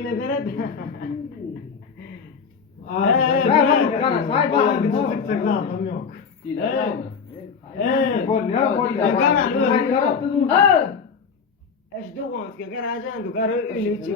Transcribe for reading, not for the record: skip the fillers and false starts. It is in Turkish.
eline ver hadi. Bir tutuk tıkladım yok. ايش دوغونس كان عجان دوغارو اللي تشي